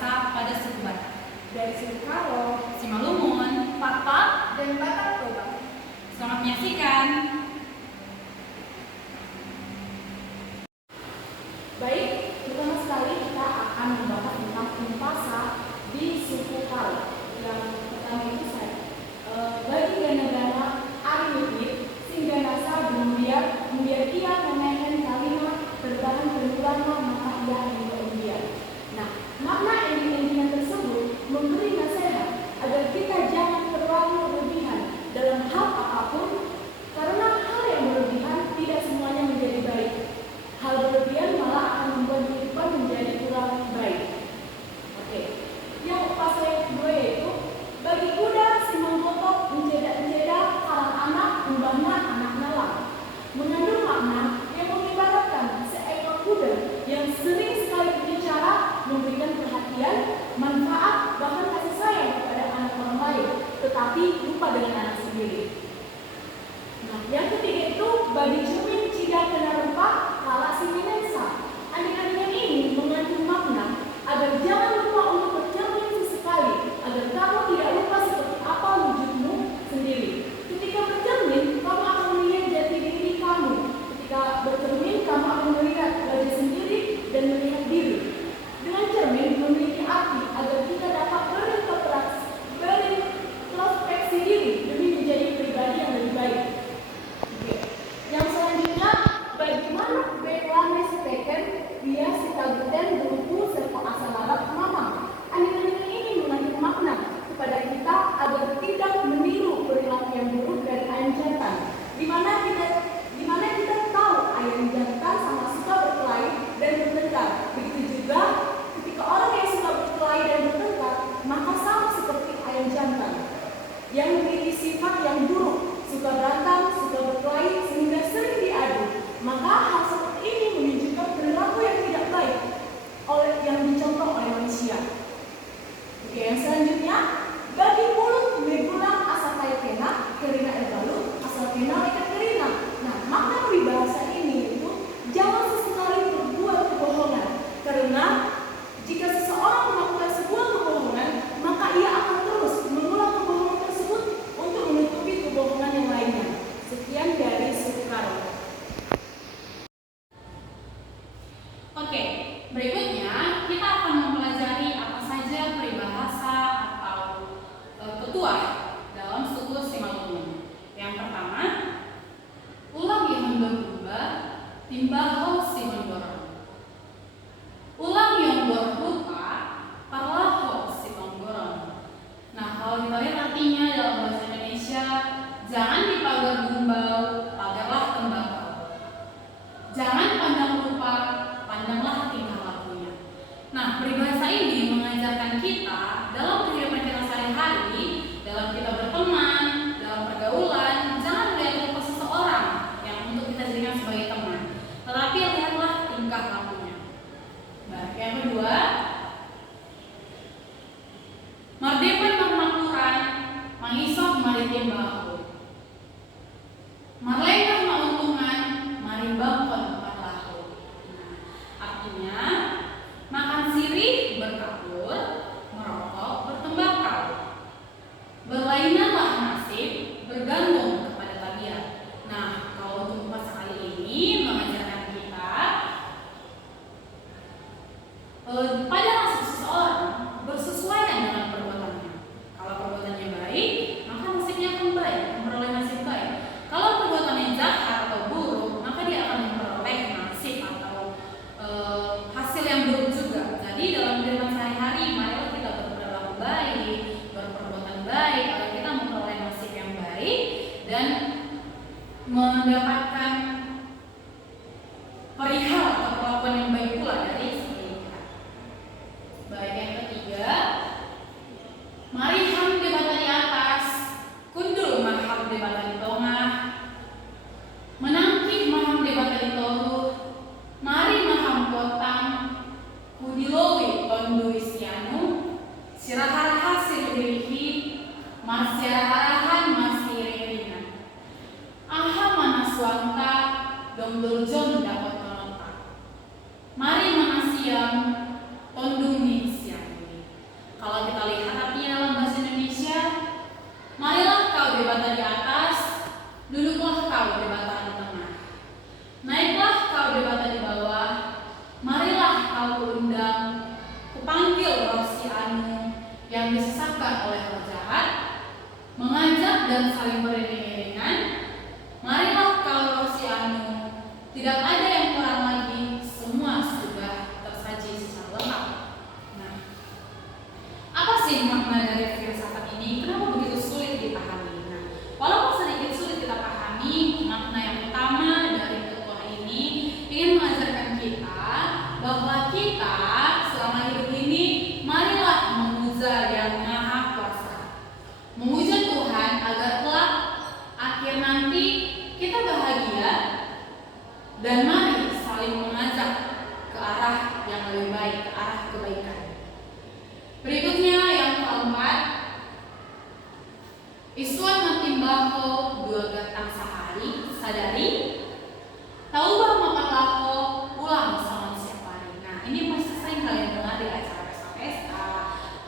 peribahasa pada suku Batak. Dari suku Karo, Simalungun, Pakpak, dan Batak Toba. Selamat menyaksikan. Baik, pertama sekali kita akan membahas tentang peribahasa di suku Karo. Yang pertama itu saya bagi negara Ariwit sehingga nasa membiar ia memehen kalimat berbahan berulama maka ia ending-endingan. Nah, makna ending-endingan tersebut memberi nasihat agar kita jangan terlalu berlebihan dalam hal apapun, karena hal yang berlebihan tidak semuanya menjadi baik. Hal berlebihan malah akan membuat kehidupan menjadi kurang baik. Oke, yang pasal yang kedua yaitu bagi kuda si mengkotok menjeda-jeda karang anak membahna anak nalang, mengandung makna yang mengibaratkan seekor kuda yang sering sekali berbicara, memberikan perhatian, manfaat, bahkan kasih sayang kepada anak orang lain, tetapi lupa dengan anak sendiri. Nah, yang ketiga itu bagi cermin ciga kena rempah kala si minensa. Adik-adiknya ini mengandung makna agar jangan lupa untuk bercermin sesekali, agar kamu tidak lupa seperti apa wujudmu sendiri. Ketika bercermin, kamu akan melihat jati diri kamu. Ketika bercermin, kamu akan melihat wajah sendiri dan melihat diri. Dengan cermin memiliki arti agar kita dapat berintrospeksi diri demi menjadi pribadi yang lebih baik. Oke. Yang selanjutnya, bagaimana bewane seteken dia sitagutan berupu serta asal larat mamang. Aneh-aneh ini mengandung makna kepada kita agar tidak meniru perilaku yang buruk dari ayam jantan. Di mana kita tahu ayam jantan sama suka berkelahi dan bertengkar. Begitu juga ketika orang yang suka berkelahi dan bertengkar, maka sama seperti ayam jantan yang memiliki sifat yang buruk, suka berantem, suka berkelahi sehingga sering diadu. Maka hal seperti ini menunjukkan perilaku yang tidak baik yang dicontoh oleh manusia. Oke, yang selanjutnya, bagi mulut megulang asal kaya kena, kerina erbalu, asal kena lekat kerina. Nah, makna peribahasa ini itu jangan sesekali berbuat kebohongan, karena jika seseorang melakukan sebuah kebohongan, maka ia akan terus mengulang kebohongan tersebut untuk menutupi kebohongan yang lainnya. Sekian dari suku Karo. Oke, berikutnya kita akan mempelajari apa saja peribahasa atau petuah dalam suku Simalungun. Yang pertama, ulang yang berubah timbaho si menggorong. Ulang yang berlupa parlaho si menggorong. Nah, kalau kita lihat artinya dalam bahasa Indonesia, jangan dipagar gumbau, pagarlah tembakau. Jangan pandang lupa, pandanglah tingkah lakunya. Nah, peribahasa ini mengajarkan kita dalam kehidupan kita sehari-hari, dalam kita berteman, dalam pergaulan, jangan melihat rupa seseorang yang untuk kita jadikan sebagai teman, tetapi lihatlah tingkah lakunya. Baik, yang kedua, mardepan makmakluran, mangisok maritim bahu. Marlengah mauntungan, marimbang kontempat lahu. Nah, artinya makan sirih berkabur, merokok bertembakau. Berlainanlah nasib, bergantung kepada tabiat. Nah, kalau untuk masa kali ini mengajarkan kita pada nasib seseorang bersesuaian dengan perbuatannya. Kalau perbuatannya baik, maka nasibnya akan baik, memperoleh nasib baik. Kalau perbuatannya jahat atau buruk, maka dia akan memperoleh nasib atau hasil yang buruk juga. Jadi dalam kehidupan sehari-hari, marilah kita berperilaku baik, berperbuatan baik, agar kita memperoleh nasib yang baik dan mendapatkan perihal atau perlakuan yang baik pula dari sekeliling kita. Baik, yang ketiga, mari ham debatan di atas, kundul maham debatan di tengah, menangkih maham debatan di toruh, mari maham potang, kudilowi kondu isianu, siraharaha siririhi, masyarahan masiririnan. Aha mana swanta, dongdoljon dapat menontak. Mari manasiam, tondung nisiam. dan saling beriring-iringan. Marilah kalau si anu, tidak ada yang kurang lagi, semua sudah tersaji secara lengkap. Nah, apa sih makna dari filsafat ini? Kenapa begitu sulit dipahami? Nah, walaupun sedikit sulit kita pahami, makna yang utama dari ketua ini ingin mengajarkan kita bahwa kita selama hidup ini marilah memuja yang Maha Kuasa, memuja Tuhan agar kelak akhir nanti kita bahagia, dan mari saling mengajak ke arah yang lebih baik, ke arah kebaikan. Berikutnya yang keempat, isuan mentimbaho dua gatang sehari, sadari tahu bahwa makan lako ulang sama siapari. Nah, ini pasti sering kalian dengar di acara pesta-pesta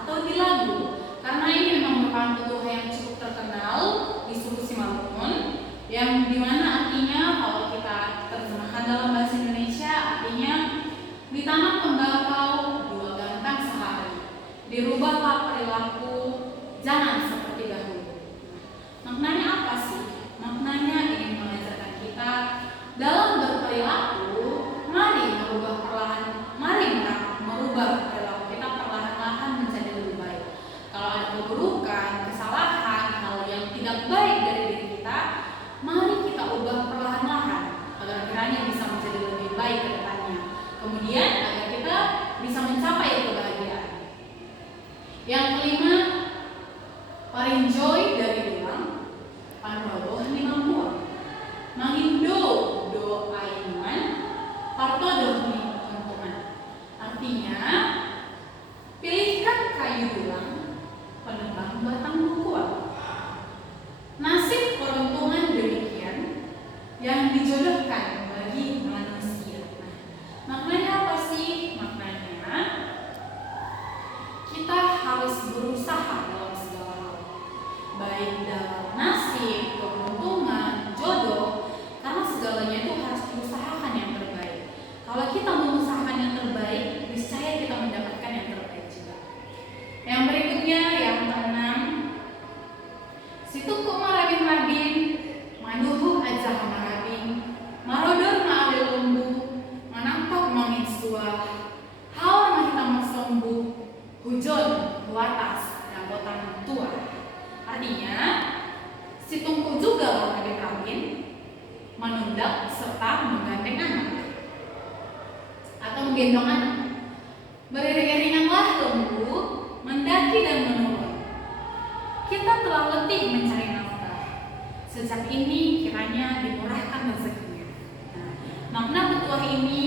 atau di lagu, karena ini memang merupakan petuah yang cukup terkenal di suku Simalungun, yang dimana artinya kalau kita terjemahkan dalam bahasa Indonesia artinya ditanam tembakau dua gantang sehari, dirubahlah perilaku jangan seperti dahulu. Maknanya apa sih? Maknanya ingin mengajarkan kita dalam berperilaku, mari merubah perilaku kita perlahan-lahan menjadi lebih baik. Kalau ada keburukan, kesalahan, hal yang tidak baik dari diri kita, mari kita ubah perlahan-lahan agar kiranya bisa menjadi lebih baik ke depannya. Kemudian agar kita bisa mencapai kebahagiaan. Yang kelima, parinjoy dari ulang panroboh limambuan mangindo do ainuan partodoh ni tuntungan. Artinya, pilihkan kayu dulang penebang batang bukuan. Nasib peruntungan demikian yang dijodohkan bagi manusia. Nah, maknanya apa sih? Maknanya kita harus berusaha dalam segala hal, baik dalam nasib, keberuntungan, jodoh, karena segalanya itu harus diusahakan yang terbaik. Kalau kita mengusahakan yang terbaik, niscaya kita mendapatkan yang terbaik juga. Yang berikutnya, yang keenam, situku marabin-rabin, manuhu aja marabin, marodor ma'ali lumbu, manampak mangin suah, hawar mahitam masombu, hujon huatas dan botan tua. Artinya, si tungku juga marabin-rabin, menundak serta menggandeng anak atau menggendong anak. Beriring-iringanlah lembu mendaki dan menurun. Kita telah letih mencari nafkah. Sejak ini kiranya dimurahkan rezekinya. Nah, makna petuah ini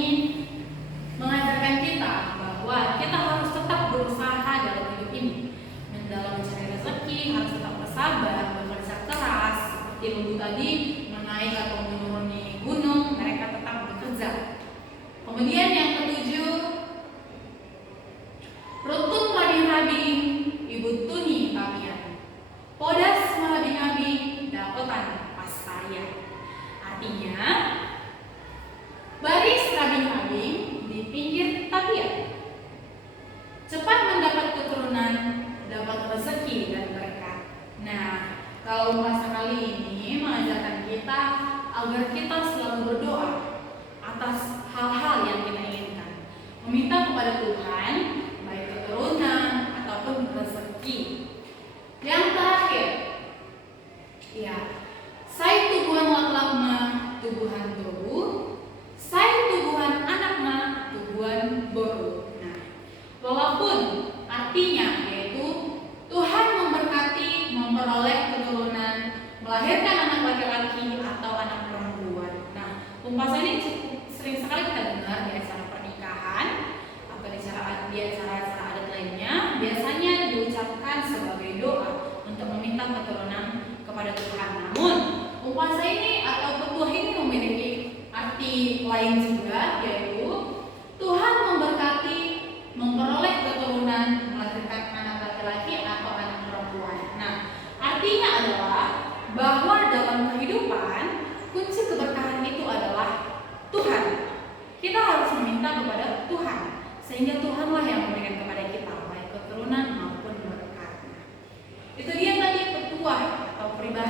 mengajarkan kita bahwa kita harus tetap berusaha dalam hidup ini. Dalam mencari rezeki harus tetap bersabar, bekerja keras. Seperti lembu tadi menaik atau menuruni gunung, mereka tetap bekerja. Kemudian yang ketujuh, rutun rabing-rabing ibu tuni tabian, podas marabing-rabing dapetan pasaria. Artinya, baris rabing-rabing di pinggir tabian, cepat mendapat keturunan, dapat rezeki dan berkat. Nah, kalau masa kali ini mengajarkan kita agar kita selalu berdoa atas hal-hal yang kita inginkan, meminta kepada Tuhan baik keturunan ataupun rezeki. Yang terakhir, ya, saya tubuhan lak-lakma tubuhan tubuh, saya tubuhan anakna tubuhan boru. Nah, walaupun artinya yaitu Tuhan memberkati memperoleh keturunan, melahirkan anak laki-laki atau anak perempuan. Nah, pembahasan ini cukup sering sekali kita dengar di acara pernikahan atau di acara-acara adat lainnya. Biasanya diucapkan sebagai doa untuk meminta keturunan kepada Tuhan. Namun, puasa ini atau petuah ini memiliki arti lain juga, yaitu Tuhan memberkati memperoleh keturunan, melahirkan anak laki-laki atau anak perempuan. Nah, artinya adalah bahwa dalam kehidupan kunci keberkahan itu adalah Tuhan. Kita harus meminta kepada Tuhan, sehingga Tuhanlah yang memberikan kepada kita baik keturunan maupun berkat. Itu dia tadi petuah atau peribahasa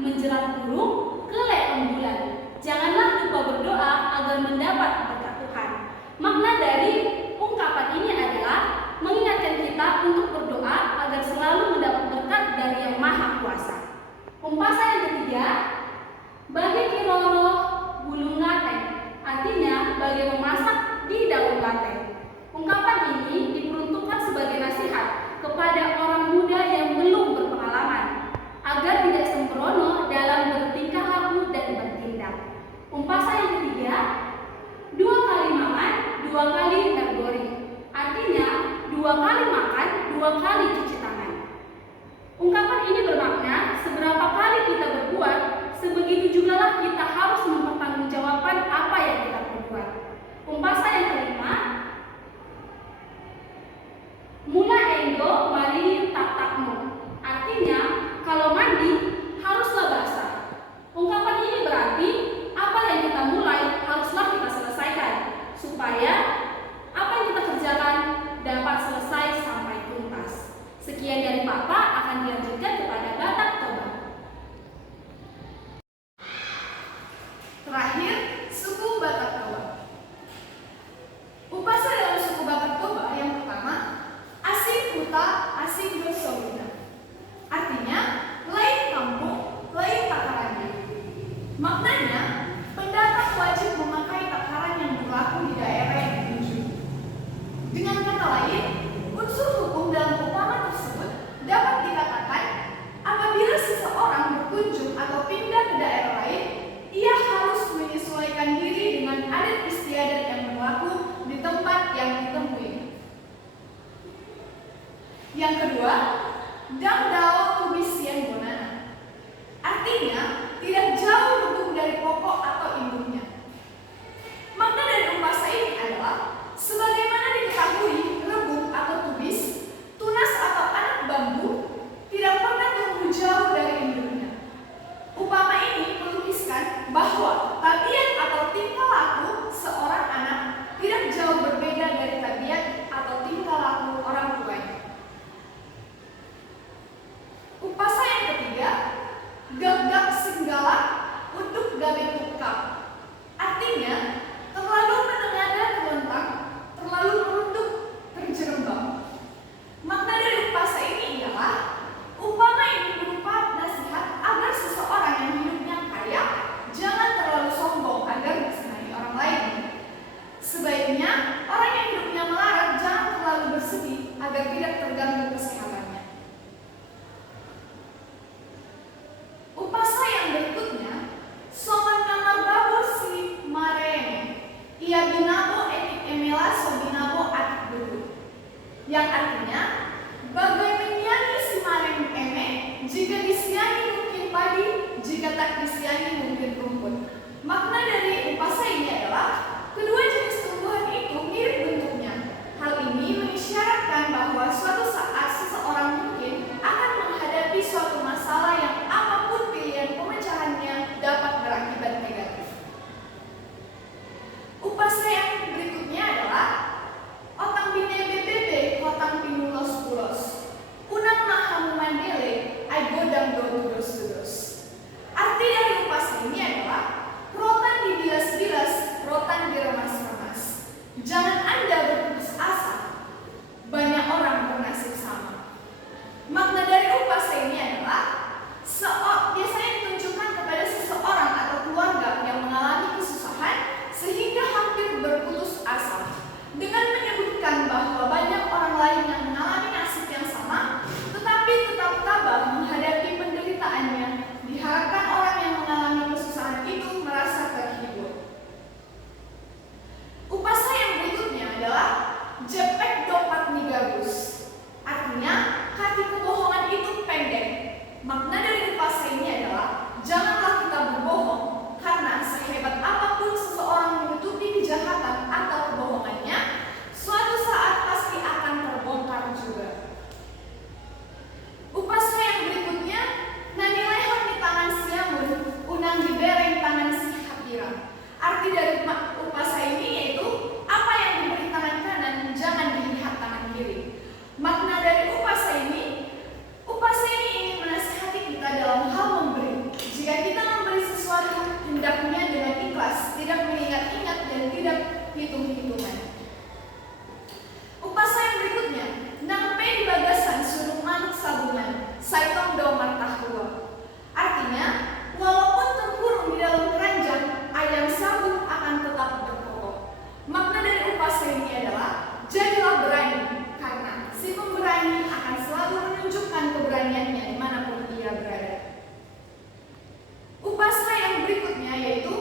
menjerat burung ke leong bulan. Janganlah lupa berdoa agar mendapat berkat Tuhan. Makna dari ungkapan ini adalah mengingatkan kita untuk berdoa agar selalu mendapat berkat dari Yang Maha Kuasa. Umpasa yang ketiga, bagi kiroro bulung lateng, artinya bagi memasak di daun lateng. Ungkapan ini diperuntukkan sebagai nasihat kepada orang muda yang belum berpengalaman agar tidak sembrono dalam bertingkah laku dan bertindak. Umpasa yang ketiga, 2 kali makan, 2 kali nagori, artinya 2 kali makan, 2 kali cuci tangan. Ungkapan ini bermakna seberapa kali kita berbuat, sebegitu jugalah kita harus mempertanggungjawabkan apa yang kita perbuat. Umpasa yang kelima, mula endo mari taktakmu, artinya kalau mandi haruslah basah. Ungkapan ini berarti apa yang kita mulai haruslah kita selesaikan supaya apa yang kita kerjakan dapat selesai sampai tuntas. Sekian dari Papa, akan dilanjutkan kepada Batak Toba. Terakhir, suku Batak Toba. Upasa dalam suku Batak Toba yang pertama, asing kuta, asing bersobina. Artinya, lain kampung, lain takarannya. Maknanya, pendatang wajib memakai takaran yang berlaku di daerah yang dituju. Dengan kata lain, unsur hukum dalam upama tersebut dapat dikatakan apabila seseorang berkunjung atau pindah ke daerah lain, ia harus menyesuaikan diri dengan adat istiadat yang berlaku di tempat yang ditemui. Yang kedua, dangdao tubisian bonana. Artinya, tidak jauh lebih dari pokok atau induknya. Makna dari umpasa ini adalah sebagaimana diketahui rebung atau tubis, tunas atau anak bambu tidak pernah tumbuh jauh dari induknya. Upama ini melukiskan bahwa tabiat atau tingkah laku seorang anak tidak jauh berbeda dari tabiat atau tingkah laku orang tuanya. Upasa yang ketiga, gagak singgala untuk gabe tukang. Artinya, terlalu menengada terlentang, terlalu merunduk terjerembab. Makna dari upasa ini ialah upama ini berupa nasihat agar seseorang yang hidupnya kaya jangan terlalu sombong agar disenangi orang lain. Sebaiknya, orang yang hidupnya melarat jangan terlalu bersedih agar tidak terganggu kesehatannya. Upasa yang berikutnya, soman kamar babur si marene, ia binabo etik emela so binabo atik dulu. Yang artinya, bagai menyanyi si marene eme, jika disiani mungkin padi, jika tak disiani mungkin rumput. Makna dari upasa ini adalah kedua jenis tumbuhan itu mirip bentuknya. Hal ini mengisyaratkan bahwa suatu saat seseorang mungkin akan menghadapi suatu masalah yang apapun pilihan pemecahannya dapat berakibat negatif. Upasa yang berikutnya adalah otang bine bebebe otang pinulos pulos. Unang mahamu mandele ay godang dodos. Arti dari upasa ini adalah rotan dibilas-bilas, rotan diremas-remas. Jangan Anda berputus asa. Banyak orang bernasib sama. Makna dari upasa ini adalah biasanya ditunjukkan kepada seseorang atau keluarga yang mengalami kesusahan sehingga hampir berputus asa. Dengan menyebutkan bahwa banyak orang lain yang mengalami nasib yang sama, tetapi tetap tabah menghadapi penderitaannya, diharapkan orang yang mengalami kesusahan itu merasa terhibur. Upasa yang berikutnya adalah jepek dopat nigabus. Artinya, hati kebohongan itu pendek. Makna dari upasa ini adalah janganlah kita berbohong, karena sehebat apapun seseorang menutupi kejahatan atau kebohongannya, suatu saat pasti akan terbongkar juga. Upasa yang berikutnya, nanilehon di tangan siang ini adalah jadilah berani, karena si pemberani akan selalu menunjukkan keberaniannya dimanapun ia berada. Upasana yang berikutnya yaitu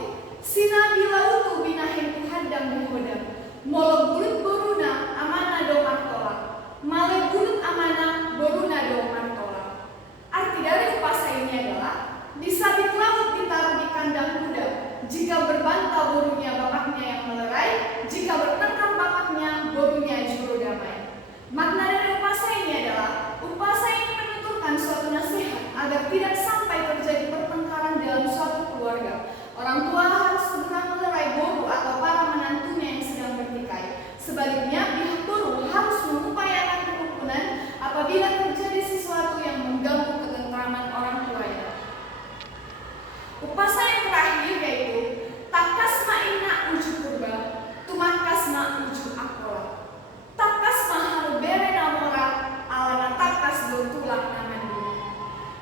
Sinabilautu binahen Tuhadang bihodam Molok bulut boruna amana do martola Male bulut amana boruna do martola. Arti dari upasa ini adalah di sabit laut ditaruh di kandang kuda. Jika berbantah borunya bapaknya yang melerai, jika bertengkar bapaknya borunya juru damai. Makna dari upasa ini adalah upasa ini menuturkan suatu nasihat agar tidak sampai terjadi pertengkaran dalam suatu keluarga. Orang tua harus segera melerai boru atau para menantunya yang sedang bertikai. Sebaliknya, pihak boru harus mengupayakan kerukunan apabila terjadi sesuatu yang mengganggu ketentraman orang tuanya. Upasa yang terakhir yaitu takasma inna uju purba, tumakasma uju akola. Takasma haru bere namora, alana takas do tulak namandini.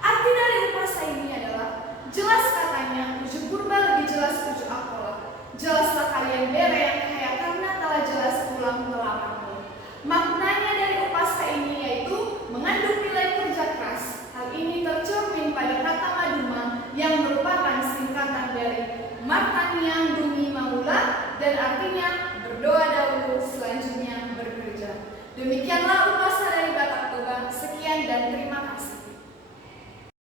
Arti dari upasa ini adalah jelas katanya uju purba lebih jelas uju akola. Jelaslah kalian bere yang kaya karena telah jelas pulang telapakmu. Maknanya dari upasa ini yaitu mengandung nilai kerja keras. Hal ini tercermin pada kata maduma yang merupakan singkatan dari Martaniang Dumi Maula dan artinya berdoa